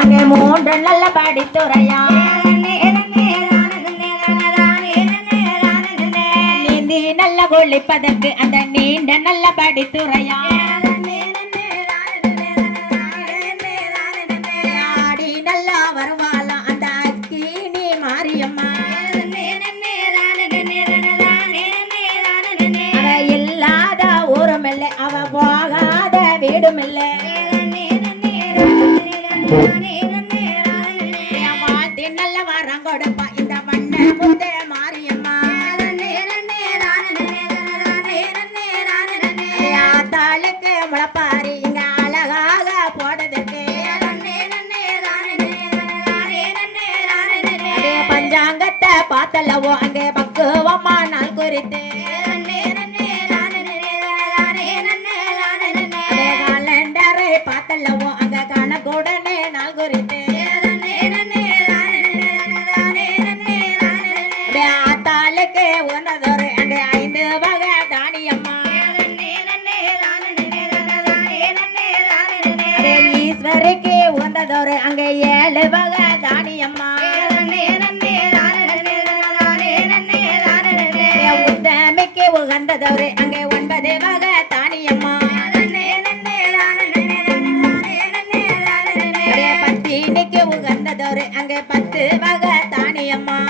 அங்கே மூன்று நல்ல படித்துறையா. நீந்தி நல்ல ஒழிப்பதற்கு அந்த நீண்ட நல்ல படித்துறையா. ஆடி நல்லா வருவாளாம் அந்த அக்கினி மாரியம்மா. அவ இல்லாத ஊருமில்லை அவ போகாத வீடுமில்லை. என் நல்ல வரம் கொடுப்பா. இந்த வண்ண முத்தே மாரியம்மா. தாளுக்கு முளப்பாரி இங்க அழகாக போடுறதுக்கு பஞ்சாங்கத்தை பார்த்தல்லவோ அங்கே பக்குவமா நாள் குறித்து. பார்த்தல்லவோ அங்க கணக்குடனே உந்ததொரு அங்கே ஏழு வக தானியம்மா. அடே உத்தமிக்கு உகந்ததொரு அங்கே ஒன்பது வக தானியம்மா. அடே பத்தினிக்கு உகந்ததொரு அங்கே பத்து வக வகை